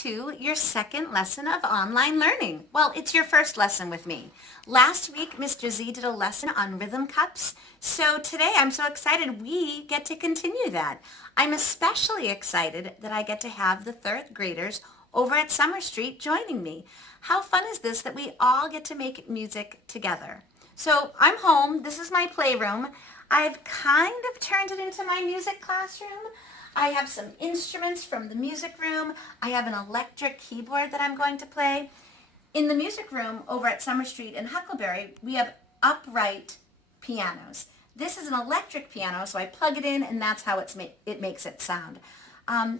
to your second lesson of online learning. Well, it's your first lesson with me. Last week, Mr. Z did a lesson on rhythm cups. So today, I'm so excited we get to continue that. I'm especially excited that I get to have the third graders over at Summer Street joining me. How fun is this that we all get to make music together? So I'm home. This is my playroom. I've kind of turned it into my music classroom. I have some instruments from the music room. I have an electric keyboard that I'm going to play. In the music room over at Summer Street in Huckleberry, we have upright pianos. This is an electric piano, so I plug it in and that's how it makes it sound.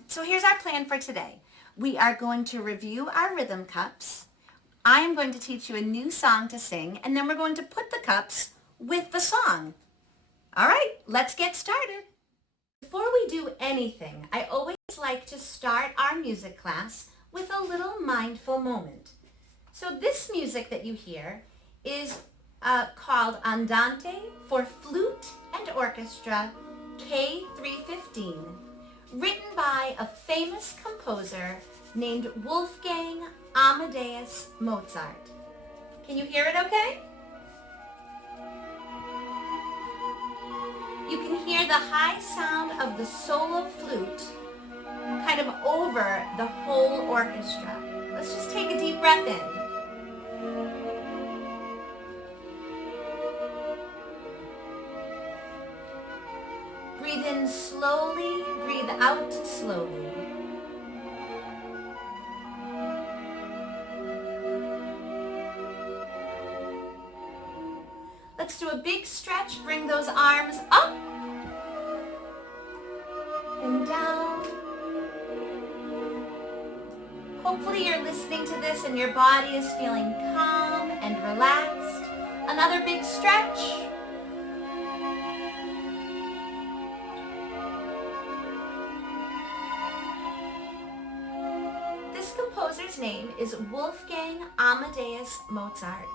So here's our plan for today. We are going to review our rhythm cups. I am going to teach you a new song to sing, and then we're going to put the cups with the song. All right, let's get started. Before we do anything, I always like to start our music class with a little mindful moment. So this music that you hear is called Andante for Flute and Orchestra, K315, written by a famous composer named Wolfgang Amadeus Mozart. Can you hear it okay? You can hear the high sound of the solo flute kind of over the whole orchestra. Let's just take a deep breath in. Breathe in slowly, breathe out slowly. Let's do a big stretch. Bring those arms up and down. Hopefully you're listening to this and your body is feeling calm and relaxed. Another big stretch. This composer's name is Wolfgang Amadeus Mozart.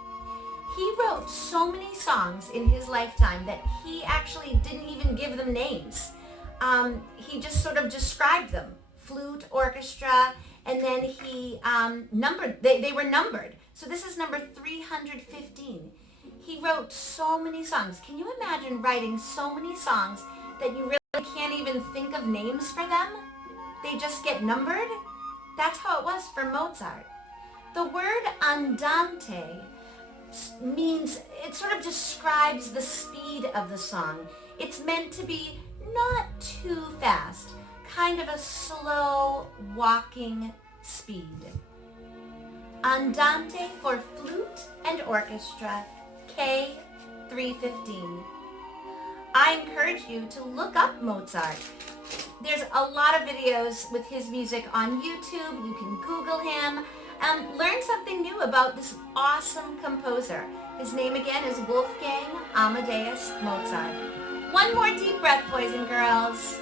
He wrote so many songs in his lifetime that he actually didn't even give them names. He just sort of described them, flute, orchestra, and then he numbered, they were numbered. So this is number 315. He wrote so many songs. Can you imagine writing so many songs that you really can't even think of names for them? They just get numbered? That's how it was for Mozart. The word andante means, it sort of describes the speed of the song. It's meant to be not too fast, kind of a slow walking speed. Andante for flute and orchestra, K315. I encourage you to look up Mozart. There's a lot of videos with his music on YouTube. You can Google him. Learn something new about this awesome composer. His name again is Wolfgang Amadeus Mozart. One more deep breath, boys and girls.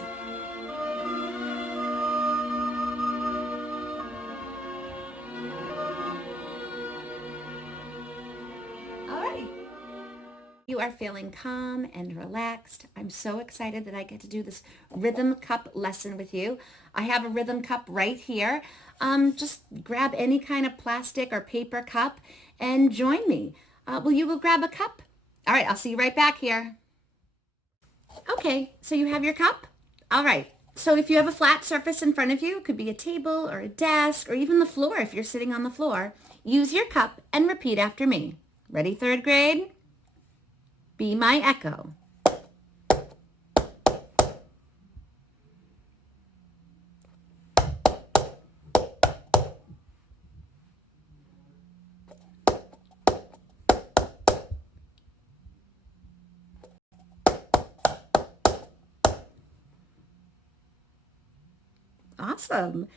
All right. You are feeling calm and relaxed. I'm so excited that I get to do this rhythm cup lesson with you. I have a rhythm cup right here. Just grab any kind of plastic or paper cup and join me. Will you go grab a cup? All right, I'll see you right back here. Okay, so you have your cup? All right, so if you have a flat surface in front of you, it could be a table or a desk or even the floor if you're sitting on the floor, use your cup and repeat after me. Ready, third grade? Be my echo. Awesome.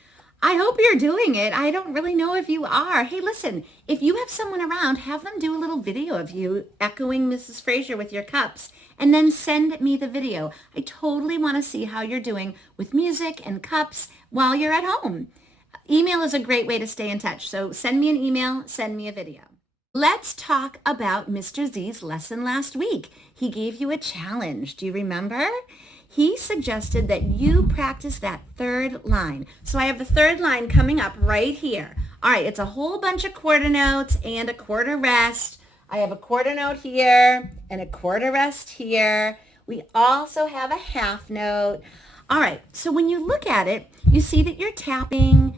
I hope you're doing it. I don't really know if you are. Hey, listen, if you have someone around, have them do a little video of you echoing Mrs. Fraser with your cups and then send me the video. I totally want to see how you're doing with music and cups while you're at home. Email is a great way to stay in touch. So send me an email, send me a video. Let's talk about Mr. Z's lesson last week. He gave you a challenge. Do you remember? he suggested that you practice that third line. So I have the third line coming up right here. All right, it's a whole bunch of quarter notes and a quarter rest. I have a quarter note here and a quarter rest here. We also have a half note. All right, so when you look at it, you see that you're tapping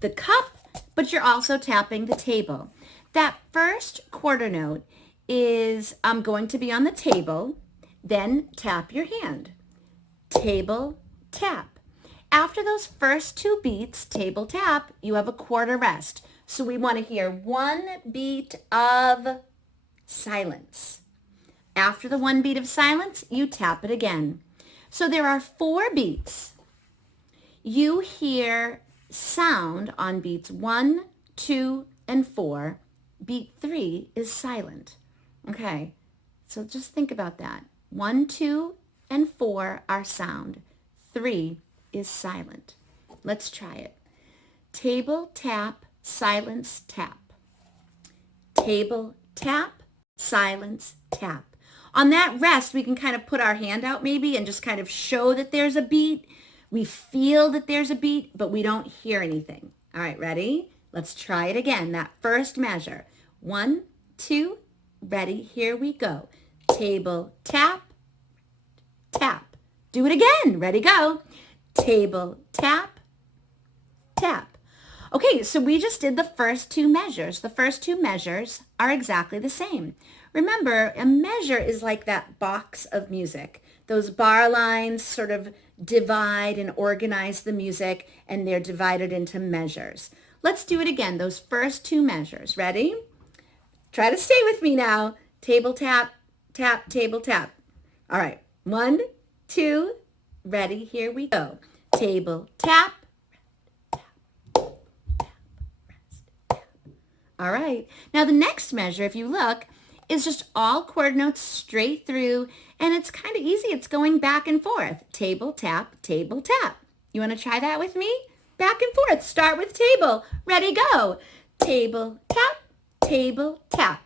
the cup, but you're also tapping the table. That first quarter note is going to be on the table, then tap your hand. Table, tap. After those first two beats, table, tap, you have a quarter rest. So we want to hear one beat of silence. After the one beat of silence, you tap it again. So there are 4 beats. You hear sound on beats 1, 2, and 4. Beat 3 is silent. Okay, so just think about that. 1, 2, and 4 are sound. 3 is silent. Let's try it. Table, tap, silence, tap. Table, tap, silence, tap. On that rest, we can kind of put our hand out maybe and just kind of show that there's a beat. We feel that there's a beat, but we don't hear anything. All right, ready? Let's try it again. That first measure. 1, 2, ready? Here we go. Table, tap, tap. Do it again. Ready, go. Table, tap, tap. Okay, so we just did the first 2 measures. The first 2 measures are exactly the same. Remember, a measure is like that box of music. Those bar lines sort of divide and organize the music, and they're divided into measures. Let's do it again, those first 2 measures. Ready? Try to stay with me now. Table, tap, tap, table, tap. All right, 1, 2, ready, here we go. Table, tap, tap, tap, rest, tap. All right, now the next measure, if you look, is just all quarter notes straight through, and it's kind of easy. It's going back and forth. Table, tap, table, tap. You want to try that with me? Back and forth. Start with table. Ready, go. Table, tap, table, tap.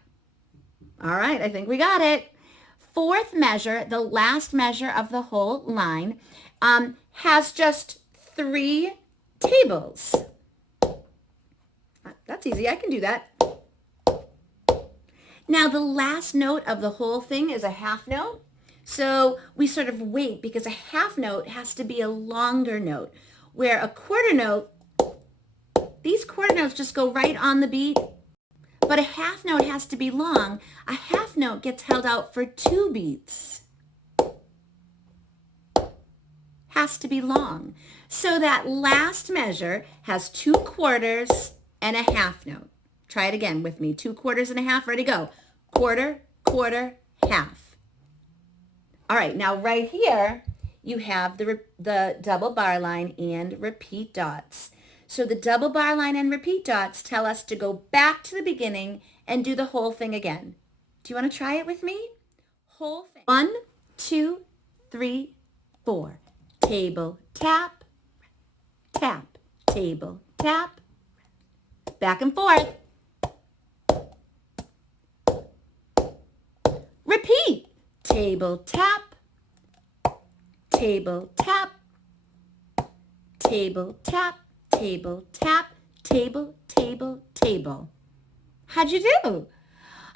All right, I think we got it. Fourth measure, the last measure of the whole line, has just 3 tables. That's easy. I can do that. Now, the last note of the whole thing is a half note. So we sort of wait because a half note has to be a longer note, where a quarter note, these quarter notes just go right on the beat, but a half note has to be long. A half note gets held out for 2 beats. Has to be long. So that last measure has 2 quarters and a half note. Try it again with me. 2 quarters and a half. Ready, go. Quarter, quarter, half. All right, now right here, you have the double bar line and repeat dots. So the double bar line and repeat dots tell us to go back to the beginning and do the whole thing again. Do you want to try it with me? Whole thing. 1, 2, 3, 4. Table, tap, tap. Table, tap. Back and forth. Repeat. Table, tap. Table, tap. Table, tap. Table, tap. Table, table, table. How'd you do?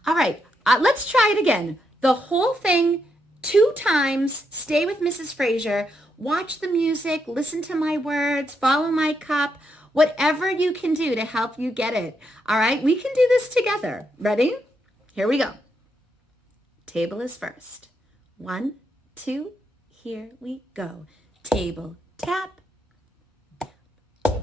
All right, let's try it again. The whole thing 2 times. Stay with Mrs. Fraser. Watch the music. Listen to my words. Follow my cup. Whatever you can do to help you get it. All right, we can do this together. Ready? Here we go. Table is first. 1, 2, here we go. Table, tap. Tap,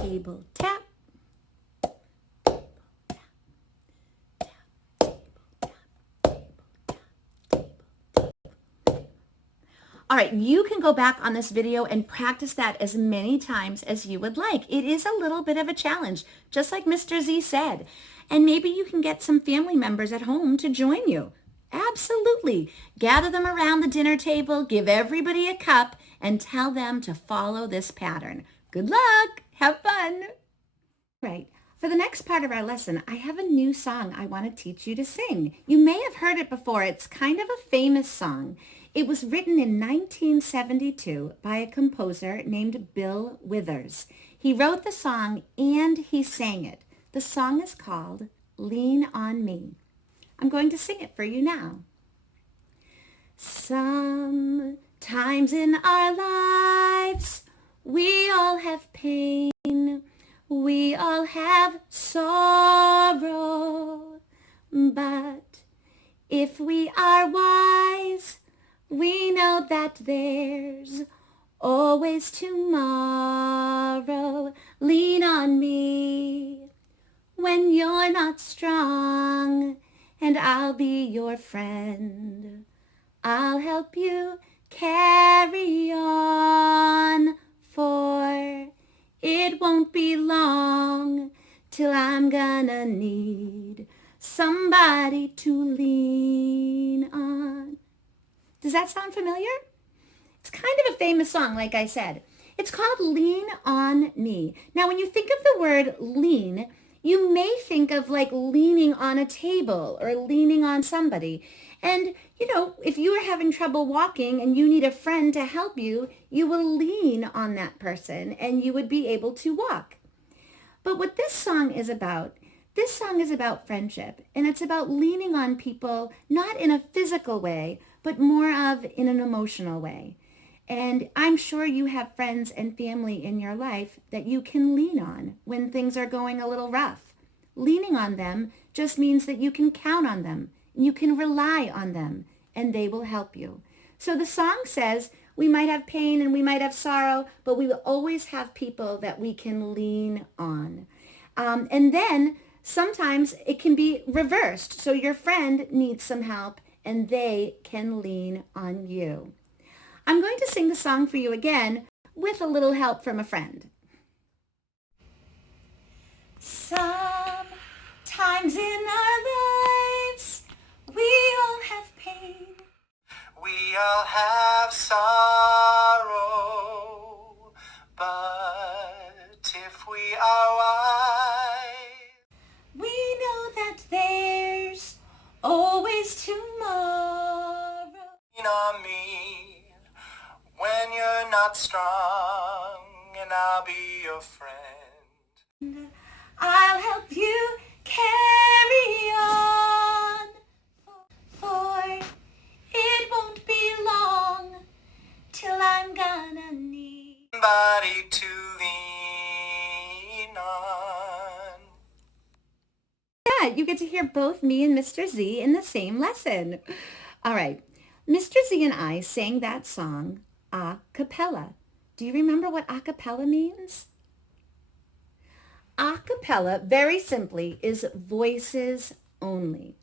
table, tap. Tap, table, tap. Table, tap. Table, table. Repeat. Table, tap. Table, tap. Tap, table, tap. Table, tap. Table, table. All right, you can go back on this video and practice that as many times as you would like. It is a little bit of a challenge, just like Mr. Z said. And maybe you can get some family members at home to join you. Absolutely. Gather them around the dinner table, give everybody a cup, and tell them to follow this pattern. Good luck. Have fun. Right. For the next part of our lesson, I have a new song I want to teach you to sing. You may have heard it before. It's kind of a famous song. It was written in 1972 by a composer named Bill Withers. He wrote the song and he sang it. The song is called Lean on Me. I'm going to sing it for you now. Sometimes in our lives, we all have pain. We all have sorrow. But if we are wise, we know that there's always tomorrow. Lean on me when you're not strong, and I'll be your friend. I'll help you carry on, for it won't be long till I'm gonna need somebody to lean on. Does that sound familiar? It's kind of a famous song, like I said. It's called Lean on Me. Now, when you think of the word lean, you may think of like leaning on a table or leaning on somebody. And, if you are having trouble walking and you need a friend to help you, you will lean on that person and you would be able to walk. But what this song is about friendship, and it's about leaning on people, not in a physical way, but more of in an emotional way. And I'm sure you have friends and family in your life that you can lean on when things are going a little rough. Leaning on them just means that you can count on them, and you can rely on them, and they will help you. So the song says we might have pain and we might have sorrow, but we will always have people that we can lean on. And then sometimes it can be reversed. So your friend needs some help and they can lean on you. I'm going to sing the song for you again with a little help from a friend. Sometimes in our lives, we all have pain. We all have sorrow, but if we are wise, we know that there's always tomorrow. lean on me when you're not strong, and I'll be your friend. I'll help you carry on, for it won't be long till I'm gonna need somebody to lean on. Yeah, you get to hear both me and Mr. Z in the same lesson. All right, Mr. Z and I sang that song a cappella. Do you remember what a cappella means? A cappella, very simply, is voices only.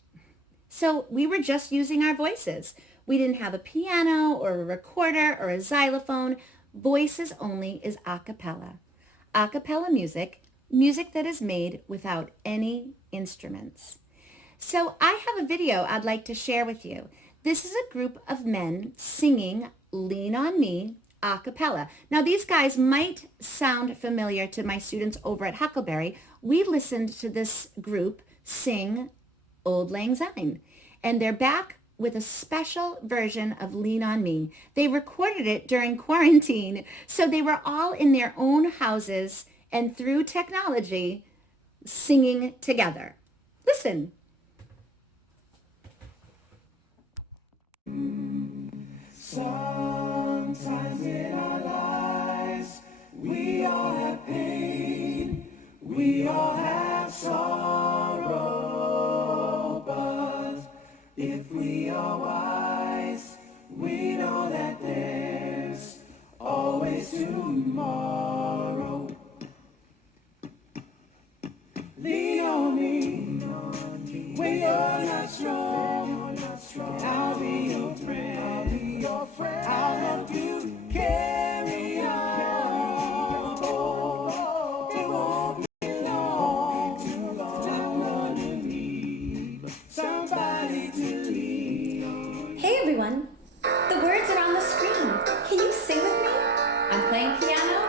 So we were just using our voices. We didn't have a piano or a recorder or a xylophone. Voices only is a cappella. A cappella music that is made without any instruments. So I have a video I'd like to share with you. This is a group of men singing Lean on Me a cappella. Now these guys might sound familiar to my students over at Huckleberry. We listened to this group sing Old Lang Syne, and they're back with a special version of Lean on Me. They recorded it during quarantine, so they were all in their own houses and through technology singing together. Listen. Sometimes in our lives, we all have pain, we all have sorrow, but if we are wise, we know that there's always tomorrow. Lean on me when you're not strong, I'll be your friend. I'll help you carry on. Oh, it won't be long till I'm gonna need somebody to lean on. Hey everyone! The words are on the screen. Can you sing with me? I'm playing piano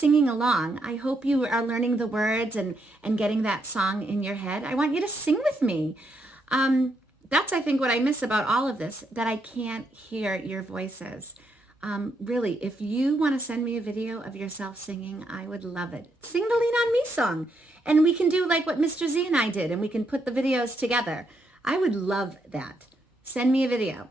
singing along. I hope you are learning the words and getting that song in your head. I want you to sing with me. That's, I think, what I miss about all of this, that I can't hear your voices. Really, if you want to send me a video of yourself singing, I would love it. Sing the Lean On Me song. And we can do like what Mr. Z and I did, and we can put the videos together. I would love that. Send me a video.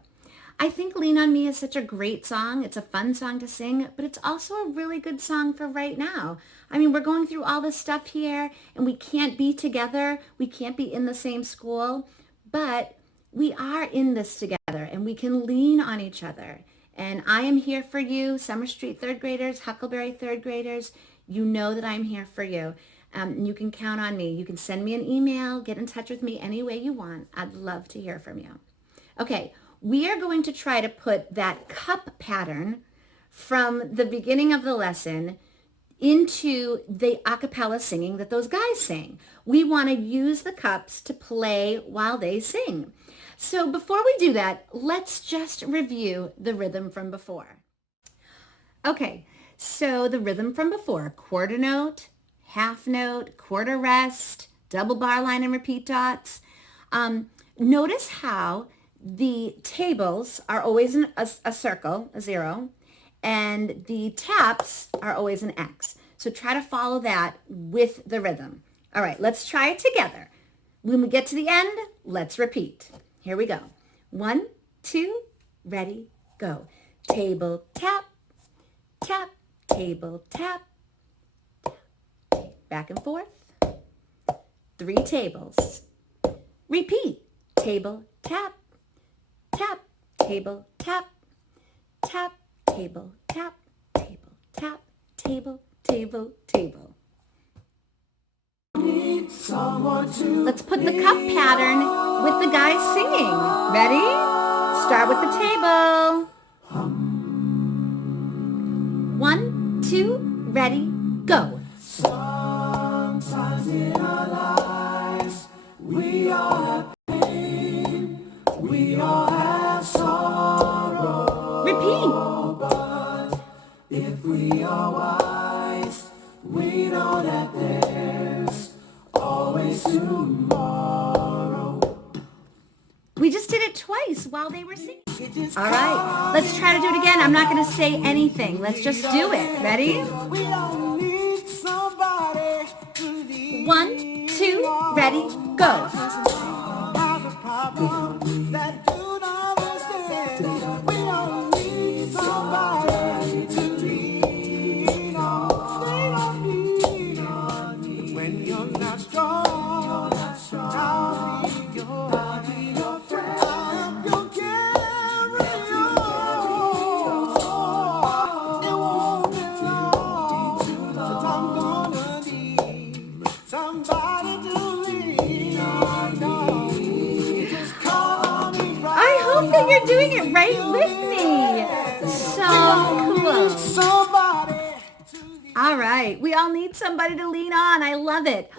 I think Lean On Me is such a great song. It's a fun song to sing, but it's also a really good song for right now. I mean, we're going through all this stuff here, and we can't be together. We can't be in the same school, but we are in this together, and we can lean on each other. And I am here for you, Summer Street third graders, Huckleberry third graders. You know that I'm here for you. You can count on me. You can send me an email, get in touch with me any way you want. I'd love to hear from you. Okay, we are going to try to put that cup pattern from the beginning of the lesson into the a cappella singing that those guys sing. We want to use the cups to play while they sing. So before we do that, let's just review the rhythm from before. Okay, so the rhythm from before: quarter note, half note, quarter rest, double bar line and repeat dots. Notice how the tables are always in a circle, a 0, and the taps are always an X. So try to follow that with the rhythm. All right, let's try it together. When we get to the end, let's repeat. Here we go. 1, 2, ready, go. Table, tap, tap, table, tap, tap. Back and forth. 3 tables. Repeat. Table, tap, tap, table, tap, tap, table, tap, table, tap, table, table, table. Let's put the cup pattern with the guys singing. Ready? Start with the table. 1, 2, ready, go. Sometimes in our lives, we all have pain, we all have sorrow. Repeat. But if we are wise, we know that there's always tomorrow. We just did it twice while they were singing. All right, let's try to do it again. I'm not going to say anything. Let's just do it. Ready? We don't need somebody to lead. 1, 2, ready, go. Have a problem that you don't understand. We don't need somebody to lean on. They don't lean on me. When you're not strong, I'll be your friend. I'm your carry on. It won't be long till I'm gonna need somebody to lean on. Just call me right. I hope that you're doing it right with me. So cool. Somebody to lean. All right, we all need somebody to lean on. I love it.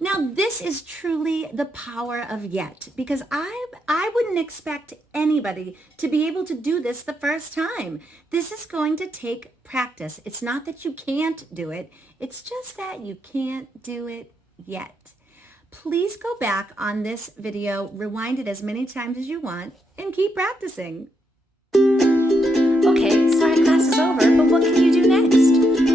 Now, this is truly the power of yet, because I wouldn't expect anybody to be able to do this the first time. This is going to take practice. It's not that you can't do it. It's just that you can't do it yet. Please go back on this video, rewind it as many times as you want, and keep practicing. Okay, so our class is over, but what can you do next?